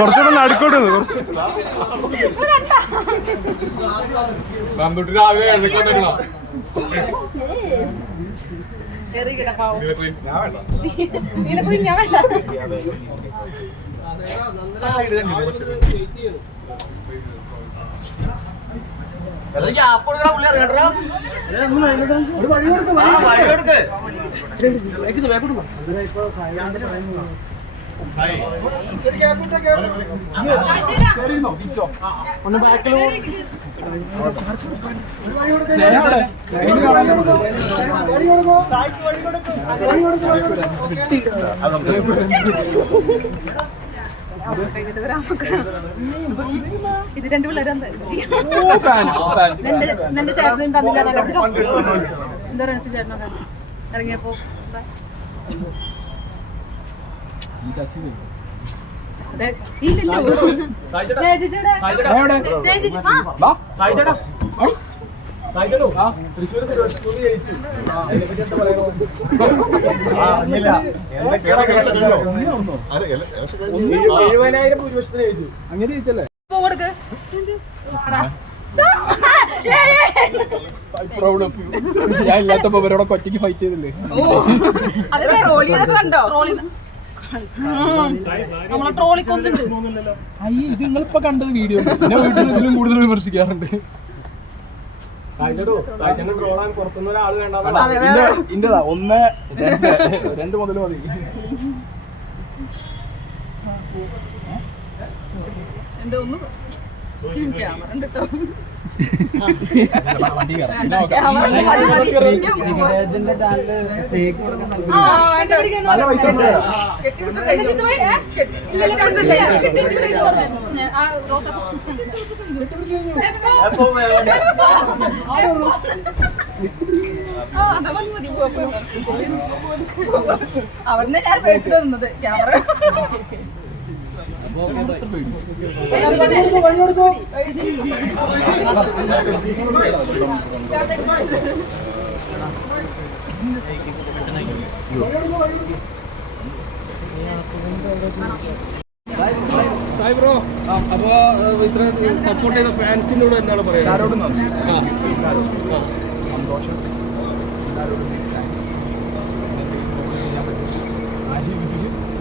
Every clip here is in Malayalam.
കുറച്ചുകൂടെ നടുക്കോട്ട് നന്ദുട്ടി രാവിലെ എഴുന്നേക്കണം. ഒന്ന് ബാക്കിൽ ഇത് രണ്ടു പിള്ളേരും എന്റെ ചേട്ടനും തന്നില്ല. എന്താ റൺസ് ചേട്ടനൊക്കെ ഇറങ്ങിയപ്പോ അങ്ങനെ ചോദിച്ചല്ലേ ഞാൻ ഇല്ലാത്തപ്പോ ഇവരോടെ ഒറ്റയ്ക്ക് ഫൈറ്റ് ചെയ്തില്ലേ? നമ്മളെ ട്രോളിക്കൊന്നുണ്ട്. അയ്യ ഇത് നിങ്ങളിപ്പോ കണ്ടത് വീഡിയോ ഞാൻ വീട്ടിൽ ഇതിലും കൂടുതൽ വിമർശിക്കാറുണ്ട്. ഇന്റെതാ 1, 2 മുതൽ മതി. എന്റെ ഒന്ന് ക്യാമറ ഉണ്ട് കേട്ടോ. അവിടുന്ന് ഞാൻ വീട്ടിൽ വന്നത് ക്യാമറ സായി ബ്രോ, അപ്പൊ ഇത്ര സപ്പോർട്ട് ചെയ്ത ഫാൻസിനോട് എന്താണ് പറയുക? സന്തോഷം.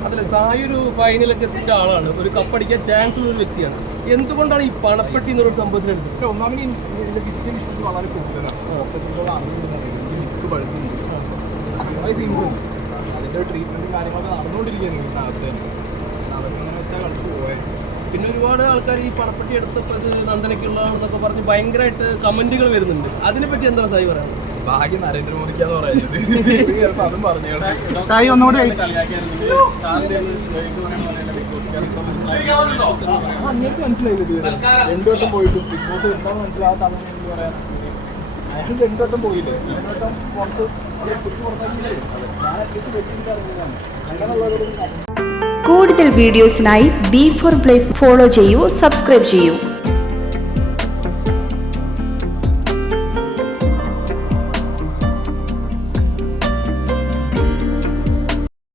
അതല്ല, സായി ഒരു ഫൈനലൊക്കെ എത്തിച്ച ആളാണ്, ഒരു കപ്പടിക്കാൻ ചാൻസ് ഉള്ള ഒരു വ്യക്തിയാണ്. എന്തുകൊണ്ടാണ് ഈ പണപ്പെട്ടി എന്നുള്ള സംഭവത്തിലെടുത്തത്? ഒന്നാമത് എൻ്റെ ഫിസിക്കൽ ഇഷ്യൂസ് വളരെ കൂടുതലാണ്. ഡിസ്ക് പഠിച്ചിട്ടുണ്ട്, കുറേ സീൻസ് ഉണ്ട്. അതിൻ്റെ ഒരു ട്രീറ്റ്മെൻറ്റും കാര്യങ്ങളൊക്കെ നടന്നുകൊണ്ടിരിക്കുകയാണ് ഇതിനകത്ത് തന്നെ. അതൊക്കെ അങ്ങനെ വെച്ചാൽ കളിച്ച് പോയത്. പിന്നെ ഒരുപാട് ആൾക്കാർ ഈ പണപ്പെട്ടി എടുത്തപ്പോൾ ഇത് നന്ദനയ്ക്കുള്ളതാണെന്നൊക്കെ പറഞ്ഞ് ഭയങ്കരമായിട്ട് കമന്റുകൾ വരുന്നുണ്ട്. അതിനെപ്പറ്റി എന്താണ് സായി പറയാനുള്ളത്? ഭാഗ്യം നരേന്ദ്രമോദിക്കാന്ന് പറയുന്നത്. ചിലപ്പോൾ അതും പറഞ്ഞു സായി ഒന്നുകൂടി അങ്ങനത്തെ മനസ്സിലായില്ല. 2 വട്ടം പോയിട്ടും ബിഗ് ബോസ് എന്താണെന്ന് മനസ്സിലാകാത്ത ആളെന്ന് എനിക്ക് പറയാൻ. അയാൾ 2 വട്ടം പോയില്ലേ, 2 വട്ടം പുറത്ത് പുറത്താക്കിയില്ലേ. ഞാൻ അറ്റ്ലീസ്റ്റ് വെച്ചിട്ട് അറിഞ്ഞതാണ് അങ്ങനെയുള്ളവരോട്. കൂടുതൽ വീഡിയോസിനായി B4 Place ഫോളോ ചെയ്യൂ, സബ്സ്ക്രൈബ് ചെയ്യൂ.